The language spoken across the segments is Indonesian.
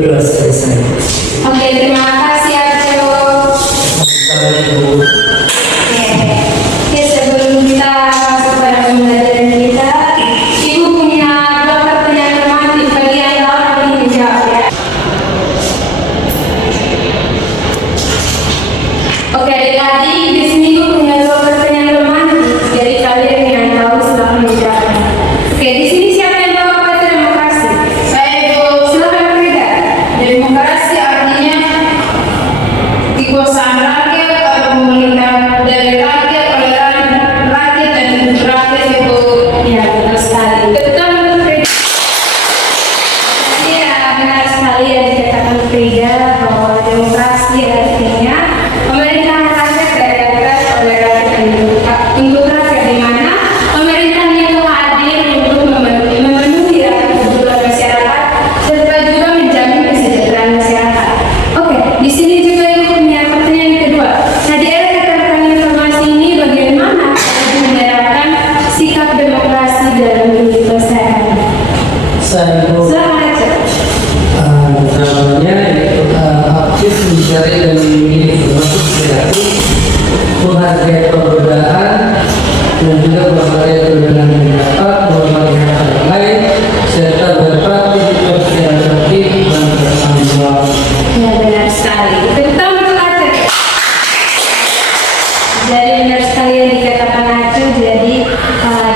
Berdua selesai. Oke, terima kasih Aco. Oke, sebelum kita masuk pada pembelajaran kita, Ibu punya dua pertanyaan normatif bagi yang tahu ingin jawab ya. Oke, adik-adik, di sini Ibu punya dua pertanyaan normatif. Jadi kalian yang tahu silakan menjawab. Oke, di sini siapa yang tahu apa itu demokrasi? Saya Ibu. Silakan Frida. Demokrasi artinya kekuasaan rakyat atau pemerintahan dari rakyat oleh rakyat dan untuk rakyat Ibu. Ya, betul sekali. Betul untuk Frida. Iya, benar sekali yang dikatakan Frida bahwa demokrasi artinya pemerintahan rakyat dari rakyat oleh rakyat dan untuk rakyat, di mana pemerintahan itu hadir untuk memenuhi kebutuhan masyarakat serta juga menjamin kesejahteraan masyarakat. Oke, di sini juga Ibu punya pertanyaan kedua. Nah, di era keterbukaan informasi ini bagaimana Ibu menerapkan sikap demokrasi dalam kehidupan sehari-hari? Saya Selamat aja. namanya itu aktif mencari dan memilih termasuk kreatif, menghargai perbedaan dan juga menghargai perbedaan pendapat, menghargai hal lain, serta berpartisipasi secara aktif dan bertanggung jawab. Ya, benar sekali. Betul untuk Aco. Jadi benar sekali yang dikatakan Aco. Jadi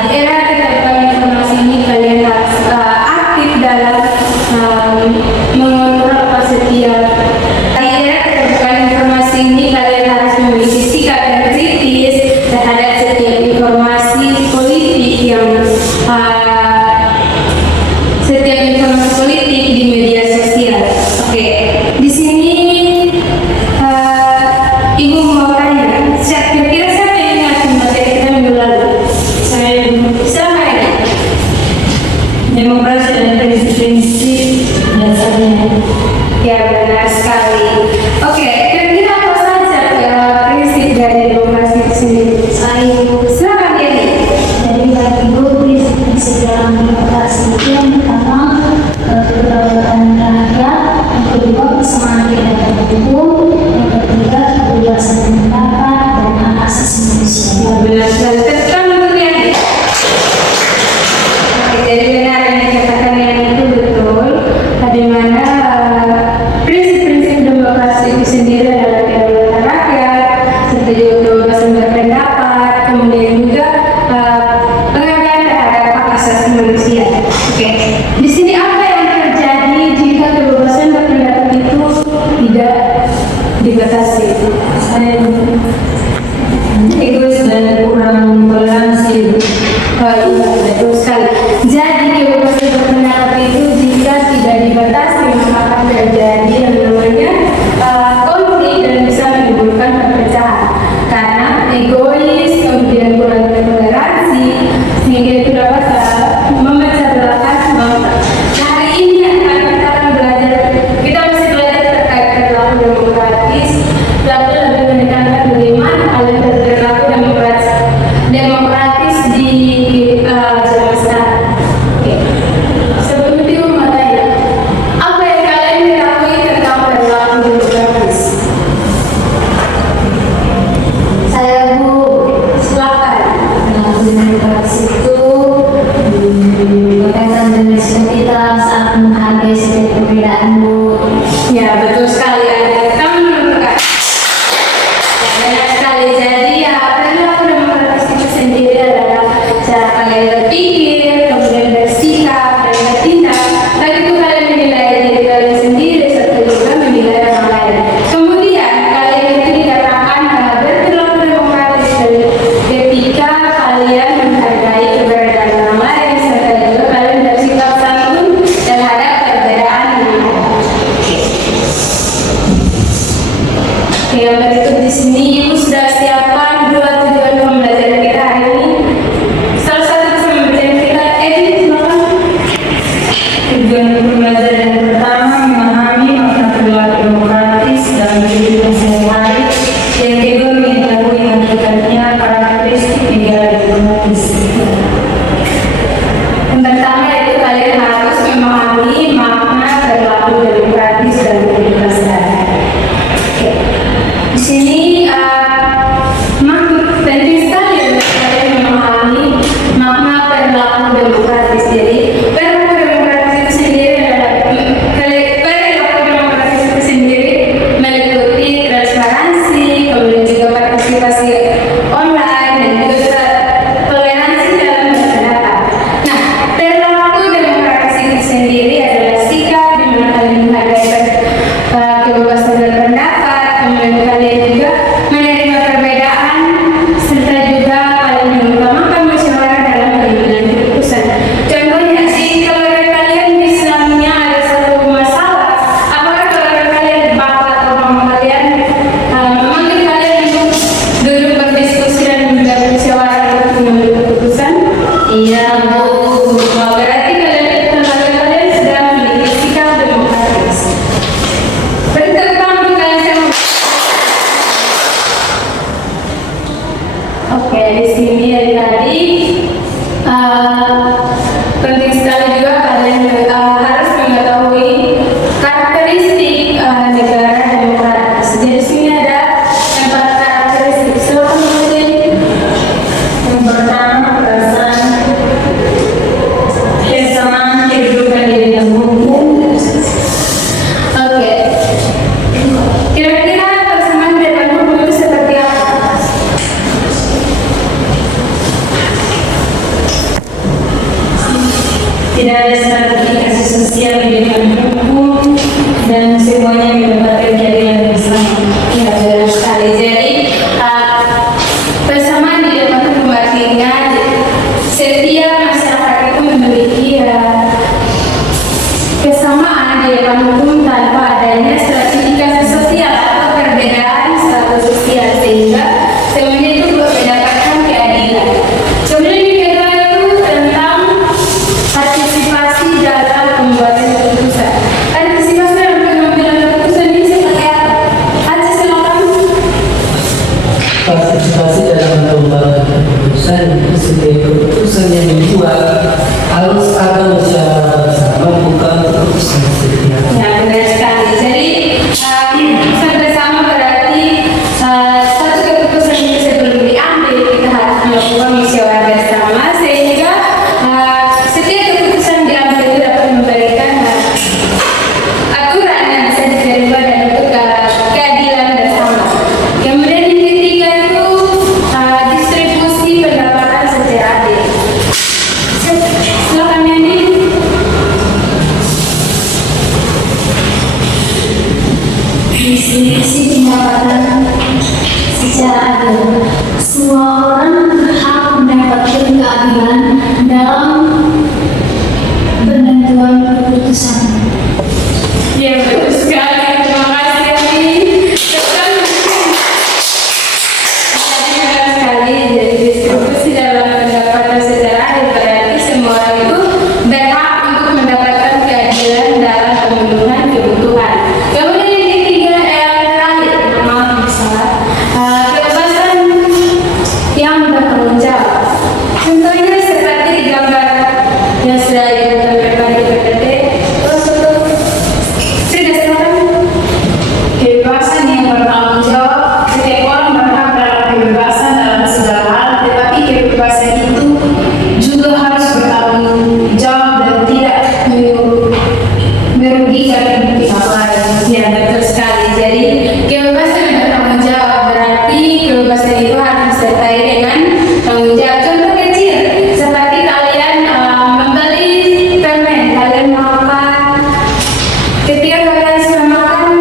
di era keterbukaan informasi ini kalian harus aktif dalam mengontrol setiap. Di era keterbukaan informasi ini kalian harus memiliki sikap yang kritis terhadap setiap informasi politik yang setiap informasi politik di media sosial. Oke, di sini Ibu mau tanya, kira-kira siapa yang ingat materi kita minggu lalu? Saya Ibu. Siapa ya? Demokrasi dan prinsip dasarnya. Ya, benar sekali. Oke, kira-kira apa saja prinsip dari demokrasi itu sendiri? Silakan Denny. Jadi bagi Ibu prinsip dalam demokrasi itu yang pertama kedaulatan rakyat, yang kedua kesamaan dan hukum, yang ketiga kebebasan pendapat dan hak asasi manusia. Ya, benar sekali. Tekan untuk Denny. Oke, jadi benar yang dikatakan yang itu betul. Di mana prinsip-prinsip demokrasi itu sendiri adalah kedaulatan rakyat, serta juga kebebasan berpendapat, kemudian juga penghargaan terhadap hak asasi manusia. Oke, di sini apa yang terjadi jika kebebasan berpendapat itu tidak dibatasi? Egois dan kurang toleransi. Iya, betul sekali. Jadi kebebasan berpendapat itu jika tidak dibatasi maka akan terjadi yang namanya konflik dan bisa menimbulkan perpecahan karena egois, kemudian kurang toleransi, sehingga itu dapat memecah belah bangsa. Nah, hari ini kita akan belajar, kita masih belajar terkait perilaku demokratis, lalu lebih menekankan bagaimana kalian berperilaku demokratis di zaman sekarang. Oke. Sebelum itu mau tanya, apa yang kalian ketahui tentang hukum tanpa adanya stratifikasi sosial atau perbedaan status sosial sehingga semuanya itu mendapatkan keadilan. Kemudian yang kedua itu tentang partisipasi dalam pembuatan keputusan. Partisipasi dalam pengambilan keputusan ini seperti apa? Aceh silakan. Partisipasi dalam pembuatan keputusan itu sebagai keputusan yang dibuat harus ada musyawarah bersama, bukan keputusan sendiri. Ya, benar sekali. Jadi keputusan bersama berarti satu keputusan itu sebelum diambil kita harus melakukan musyawarah bersama sehingga setiap keputusan diambil itu dapat memberikan aturan yang bisa diterima dan untuk keadilan bersama. Kemudian yang ketiga itu distribusi pendapatan secara adil. Silakan Nani. Distribusi pendapatan secara adil. Semua orang berhak mendapatkan keadilan dalam penentuan keputusan. Ya, betul sekali. Terima kasih Ani. Benar sekali. Jadi distribusi dalam pendapatan secara adil berarti semua orang itu berhak untuk mendapatkan keadilan dalam pemenuhan kebutuhan. Kemudian yang ketiga, terakhir, maaf salah, kebebasan yang bertanggung jawab. Contohnya seperti di gambar yang sudah ditampilkan di PPT. Terus untuk sudah silakan. Kebebasan yang bertanggung jawab. Setiap orang berhak dalam kebebasan dalam segala hal, tetapi kebebasan itu juga harus bertanggung jawab dan tidak merugikan pihak lain. Ya, betul sekali. Jadi kebebasan yang bertanggung jawab berarti kebebasan itu harus disertai dengan tanggung jawab. Contoh kecil seperti kalian membeli permen, kalian makan. Ketika kalian sudah makan,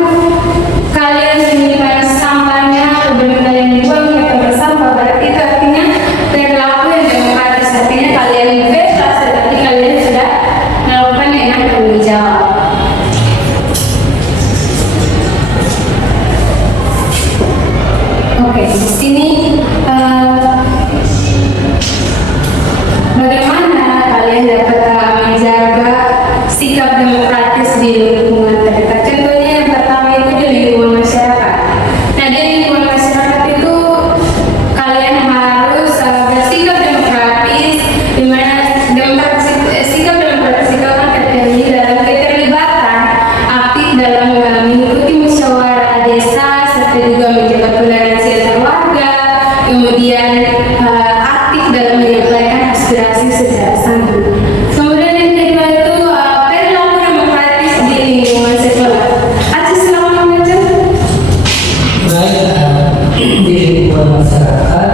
kalian menyimpan sampahnya, kemudian kalian buang ke tempat sampah. Berarti itu artinya perilaku yang demokratis. Artinya kalian bebas, tetapi kalian sudah melakukan dengan tanggung jawab. Oke, di sini bagaimana kalian dapat menjaga sikap demokratis di lingkungan terdekat? Contohnya yang pertama itu di lingkungan masyarakat. Nah, di lingkungan masyarakat itu kalian harus bersikap demokratis, di mana sikap demokratis itu akan terjadi dalam keterlibatan aktif dalam mengikuti musyawarah desa, serta juga menjaga toleransi antar warga, kemudian aktif dalam menyampaikan aspirasi secara santun. Kemudian yang kedua itu perilaku demokratis di lingkungan sekolah. Aceh silakan membaca. Baik, di lingkungan masyarakat,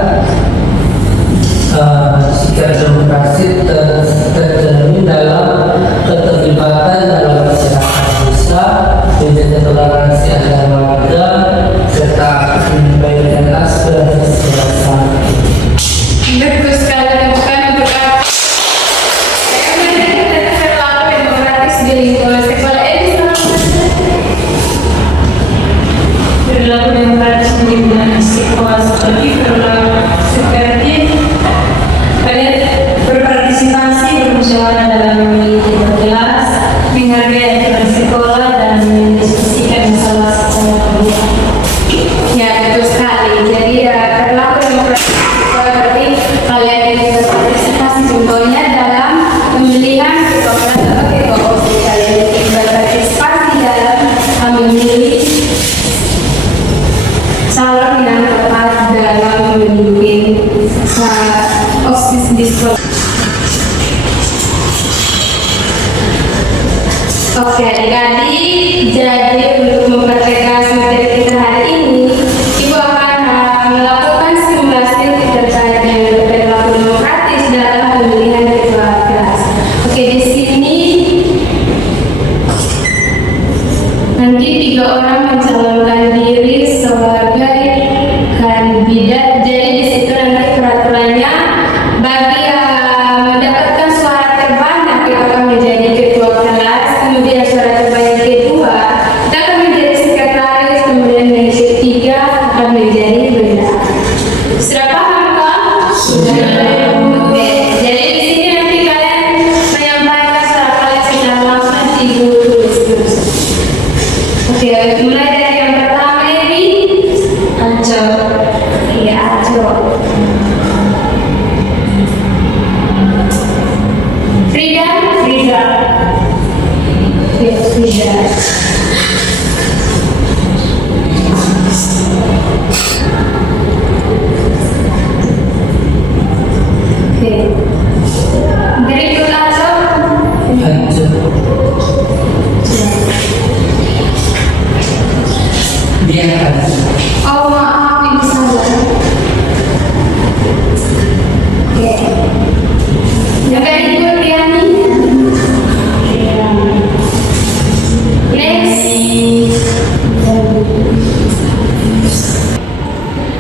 sikap demokrasi tercermin dalam keterlibatan dalam masyarakat desa, menjaga toleransi antar warga, serta aktif menyampaikan aspirasi secara santun. Betul sekali, bukan untuk apa. Bagaimana kita perilaku demokratis di lingkungan sekolah ini Perilaku demokratis di lingkungan sekolah seperti kalian berpartisipasi, bermusyawarah dalam memilih kelas, menghargai aturan sekolah dan mendiskusikan masalah secara terbuka. ya betul sekali. Jadi perilaku demokratis di sekolah berarti kalian yang berpartisipasi contohnya dalam pemilihan ketua kelas atau ketua OSIS. Kalian yang berpartisipasi dalam memilih calon yang tepat dalam memimpin OSIS di sekolah. Oke, adik-adik, jadi untuk mempertegas materi kita hari ini, Ibu akan melakukan simulasi terkait dengan perilaku demokratis dalam pemilihan ketua kelas. Oke, di sini nanti 3 orang mencalonkan diri sebagai kandidat. Jadi di situ nanti peraturannya bagi mendapatkan suara terbanyak itu akan menjadi ketua kelas, kemudian suara terbanyak kedua Oke, mulai dari yang pertama ini. Ajo. Iya, Ajo. Frida. Frida. Oke, Frida. Oke. Berikut Ajo. Ajo. Dia Ajo. Oh maaf, ibu salah. Oke. Yang berikut Diani. Next.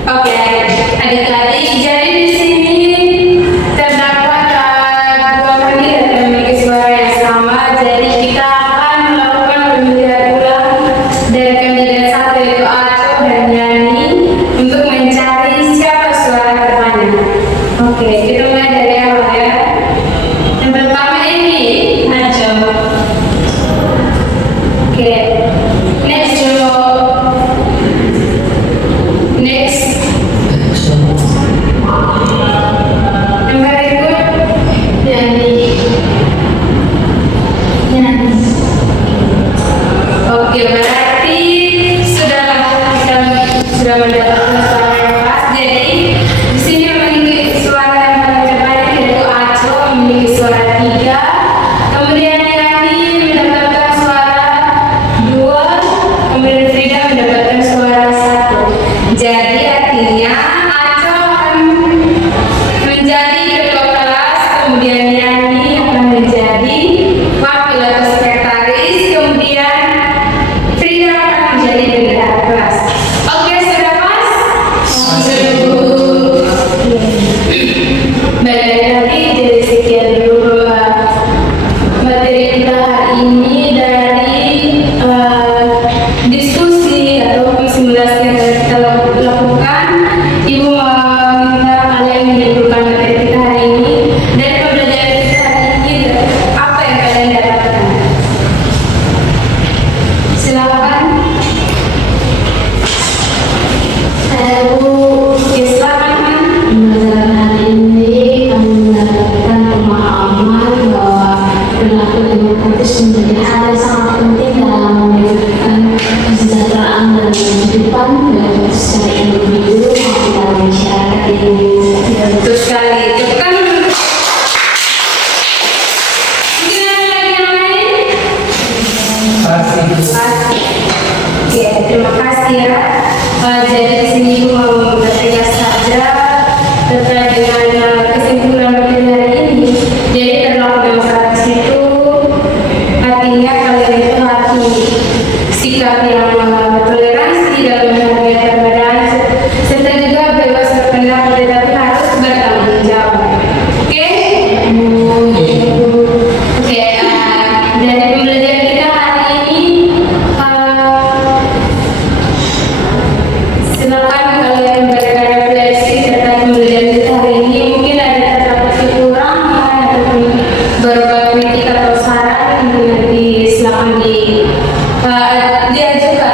Oke, adik-adik, jadi di sini terdapat dua kandidat yang memiliki suara yang sama. Jadi kita akan melakukan pemilihan ulang dari kandidat satu yaitu Aco dan Yani untuk mencari siapa suara terbanyak. Oke, kita mulai dari awal ya. Yang pertama ini Aco. Oke, next dulu. Next. Yang berikut Yani. Oke, berarti sudah mendapatkan suara yang pas. Jadi di sini memiliki suara yang paling terbanyak yaitu Aco memiliki suara 3. Kemudian Yani mendapatkan suara 2. Kemudian Frida mendapatkan suara 1. Jadi artinya Aco akan menjadi ketua kelas, kemudian Yani akan menjadi wakil atau sekretaris, kemudian Frida akan menjadi bendahara kelas. Oke, sudah pas? Baik, tadi jadi sekian dulu materi kita hari ini dari diskusi atau simulasi yang kita lakukan. Ibu meminta kalian menyimpulkan materi kita hari ini dan pembelajaran kita hari ini apa yang kalian dapatkan. Silakan. Oke, silakan. Pembelajaran hari ini kami mendapatkan pemahaman bahwa perilaku demokratis menjadi hal yang sangat penting dalam mewujudkan kesejahteraan dan kehidupan baik secara individu maupun dalam masyarakat di Indonesia. Betul sekali. Tekan. Mungkin ada lagi yang lain? Pasti. Oke, terima kasih ya. Jadi di sini Ibu mau bertegas saja terkait dengan kesimpulan materi hari ini. Jadi perilaku demokratis itu artinya kalian itu harus sikap yang toleransi dalam menghargai perbedaan serta juga bebas berpendapat tetapi harus bertanggung jawab. Oke? Oke, dari pembelajaran kita hari ini silakan kalian berrefleksi tentang pembelajaran kita hari ini. Mungkin ada terdapat kekurangan ataupun beberapa kritik atau saran, nanti silakan diajukan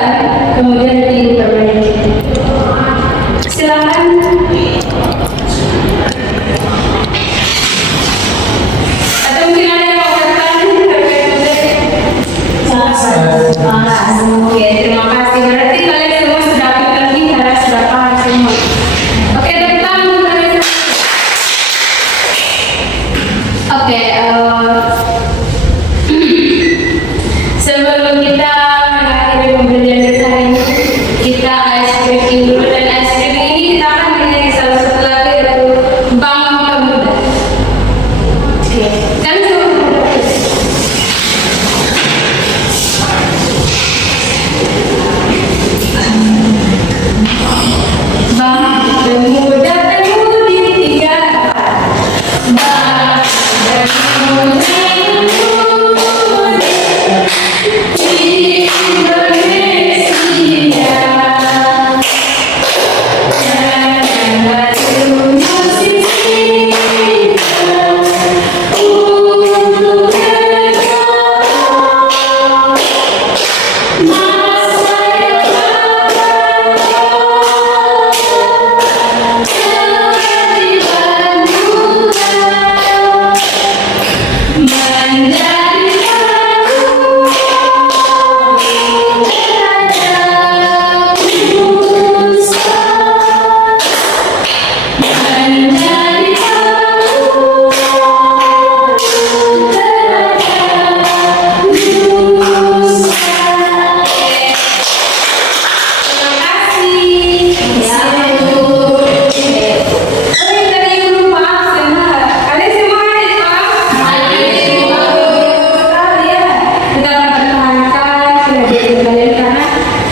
dari kalian karena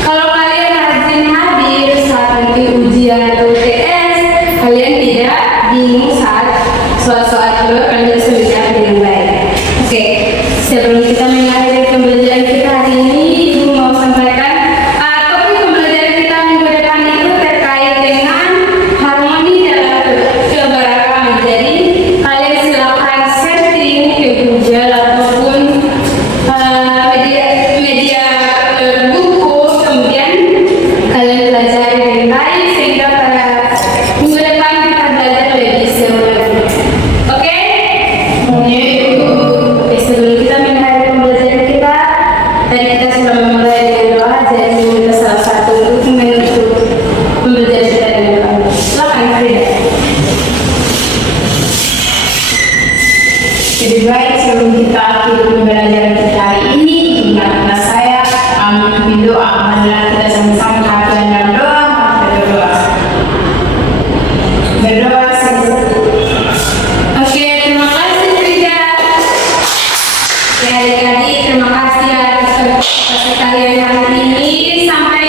kalau kalian rajin hadir saat nanti ujian atau UTS, kalian tidak bingung saat soal-soal kedua kalian bisa menjawab dengan baik. Oke, sebelum kita mengakhiri pembelajaran kita hari ini, Ibu mau sampaikan topik pembelajaran kita minggu depan itu terkait dengan harmoni dalam keberagaman. Jadi kalian silakan setting ke Google ataupun media buku, kemudian kalian pelajari dengan baik sehingga pada minggu depan kita belajar lebih seru lagi. Oke? Oke, sebelum kita mengakhiri pembelajaran kita, tadi kita sudah memulai dengan doa, jadi kita salah satu untuk menutup pembelajaran kita dengan doa. Silakan, Frida. Lebih baik sebelum kita akhiri pembelajaran kita hari ini, ingatlah saya memimpin doa. Marilah kita sama-sama mengatakan dalam doa, kita berdoa. Berdoa sesungguhnya. Oke, terima kasih Frida. Ya adik-adik, terima kasih atas kalian hari ini. Sampai